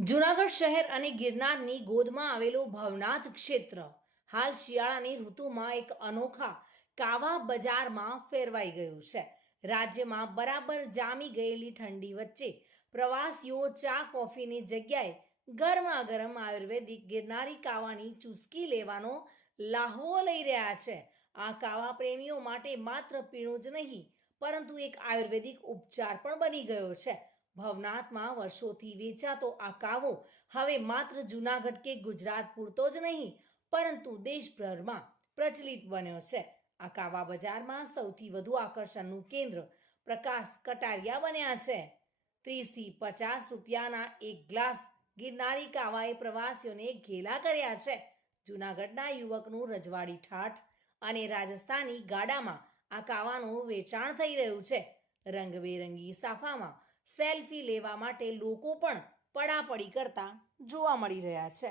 જૂનાગઢ શહેર અને ગિરનારની ગોદમાં આવેલું ભવનાથ ક્ષેત્ર હાલ શિયાળાની ઋતુમાં એક અનોખા કાવા બજારમાં ફેરવાઈ ગયું છે. રાજ્યમાં બરાબર જામી ગયેલી ઠંડી વચ્ચે પ્રવાસીઓ ચા કોફીની જગ્યાએ ગરમા ગરમ આયુર્વેદિક ગિરનારી કાવાની ચૂસકી લેવાનો લાહવો લઈ રહ્યા છે. આ કાવા પ્રેમીઓ માટે માત્ર પીણું જ નહીં પરંતુ એક આયુર્વેદિક ઉપચાર પણ બની ગયો છે. ભવનાથમાં વર્ષોથી વેચાતો આ કાવો હવે માત્ર જૂનાગઢ કે ગુજરાત પૂરતો જ નહીં પરંતુ દેશભરમાં પ્રચલિત બન્યો છે. આ કાવા બજારમાં સૌથી વધુ આકર્ષણનું કેન્દ્ર પ્રકાશ કટારિયા બન્યા છે. 30 થી 50 રૂપિયાના એક ગ્લાસ ગિરનારી કાવાએ પ્રવાસીઓને ઘેલા કર્યા છે. જૂનાગઢના યુવકનું રજવાડી ઠાઠ અને રાજસ્થાની ગાડામાં આ કાવાનું વેચાણ થઈ રહ્યું છે. રંગબેરંગી સાફામાં સેલ્ફી લેવા માટે લોકો પણ પડાપડી કરતા જોવા મળી રહ્યા છે.